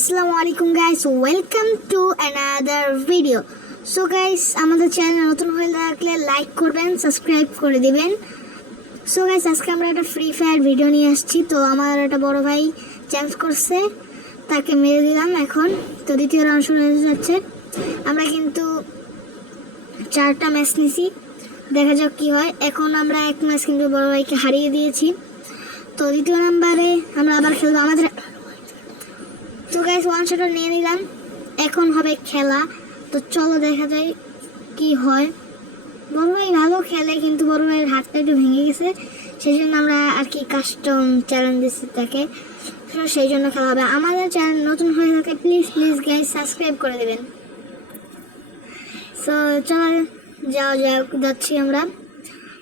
আসসালামু আলাইকুম guys, welcome to another video. So guys, আমাদের চ্যানেল নতুন হয়ে থাকলে লাইক করবেন, সাবস্ক্রাইব করে দিবেন। সো গাইস, আজকে আমরা একটা ফ্রি ফায়ার ভিডিও নিয়ে আসছি। তো আমার একটা বড় ভাই চ্যালেঞ্জ করছে, তাকে মেরে দিলাম। এখন তো দ্বিতীয় রাউন্ড শুরু হয়ে যাচ্ছে। আমরা কিন্তু 4টা ম্যাচ নিছি, দেখা যাক কি হয়। এখন আমরা এক ম্যাচ কিন্তু বড় ভাইকে হারিয়ে দিয়েছি। তো দ্বিতীয় নাম্বারে আমরা আবার খেলবো আমাদের। তো গাইস, ওয়ান শট নিয়ে নিলাম, এখন হবে খেলা। তো চলো দেখা যায় কি হয়। বড় ভাই ভালো খেলে, কিন্তু বড় ভাইয়ের হাতটা একটু ভেঙে গেছে, সেই জন্য আমরা আর কি কাস্টম চ্যালেঞ্জ দিচ্ছি তাকে। সেই জন্য খেলা হবে। আমাদের চ্যানেল নতুন হয়ে থাকে প্লিজ গাইস সাবস্ক্রাইব করে দেবেন। সো চলো যাচ্ছি আমরা,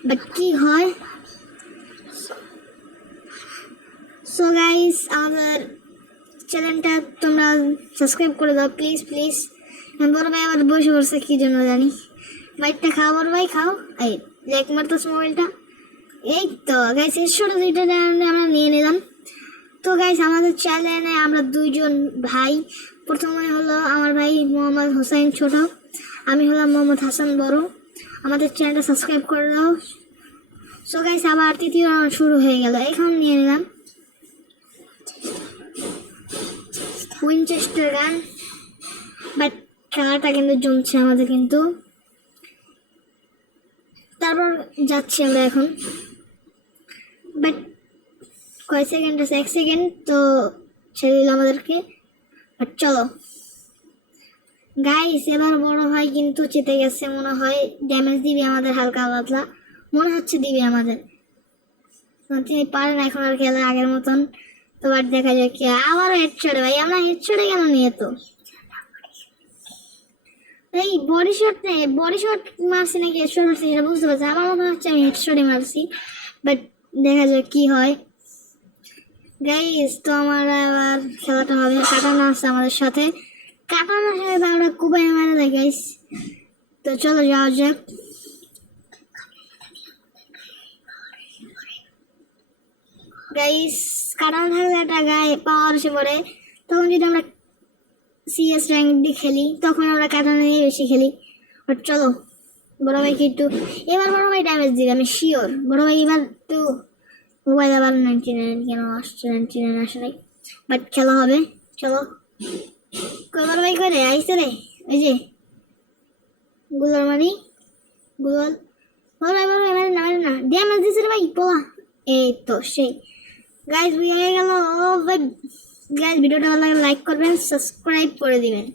বাট কি হয়। সো গাইস, আমাদের চ্যানেলটা তোমরা সাবস্ক্রাইব করে দাও প্লিজ। বড় ভাই আবার বসে পড়ছে কি জন্য জানি। বাইকটা খাও বড় ভাই, খাও। এই লেক মারতেছ মোবাইলটা। এই তো গাইস, এর দুইটা আমরা নিয়ে নিলাম। তো গাইস, আমাদের চ্যানেলে আমরা দুইজন ভাই। প্রথমে হলো আমার ভাই মোহাম্মদ হোসাইন ছোট, আমি হলাম মোহাম্মদ হাসান বড়। আমাদের চ্যানেলটা সাবস্ক্রাইব করে দাও। সো গাইস, আবার তৃতীয় রাউন্ড শুরু হয়ে গেল। এখন নিয়ে নিলাম উইনচেস্টার গান, বাট খেলাটা কিন্তু জমছে আমাদের কিন্তু। তারপর যাচ্ছি আমরা এখন, বাট কয় সেকেন্ড আছে, 1 সেকেন্ড তো ছেড়ে দিল আমাদেরকে। বাট চলো গাইস, এবার বড় ভাই কিন্তু চেতে গেছে মনে হয়, ড্যামেজ দিবে আমাদের হালকা পাতলা, মনে হচ্ছে দিবে আমাদের। তিনি পারে না এখন আর খেলা আগের মতন। তো বাট দেখা যাক কি। আবারও হেডশটে ভাই, আমরা হেডশটে কেন নিয়ে তো এই বডি শট মারছি নাকি হেডশট মারছি সেটা বুঝতে পারছি। আমার মনে হচ্ছে আমি হেডশটে মারছি, বাট দেখা যাক কি হয় গাইস। তো আমার আবার খেলাটা হবে। কাটানো আছে আমাদের সাথে, কাটানোর সাথে আমরা কুবাই মারা যায় গাইস। তো চলো যাওয়া যাক। গাইস, কাটানো থাকলে একটা গায়ে পাওয়ার এসে পড়ে, তখন যদি আমরা সিএস র্যাঙ্ক দিয়ে খেলি তখন আমরা কাটানো নিয়ে বেশি খেলি। বাট চলো বড় ভাইকে একটু, এবার বড় ভাই ড্যামেজ দিবে আমি শিওর। বড় ভাই এবার একটু মোবাইল আবার 99 কেন আসছে, 99 আসে নাই, বাট খেলা হবে। চলো কই বড় ভাই করে আইসে রে, ওই যে গুলার মারি গুলাল। বড় ভাই মারে না ড্যামেজ দিছে রে ভাই পোলা। এই তো সেই গাইস, হয়ে গেল। ও ভাই গাইস, ভিডিওটা ভালো লাগলে লাইক করবেন, সাবস্ক্রাইব করে দিবেন।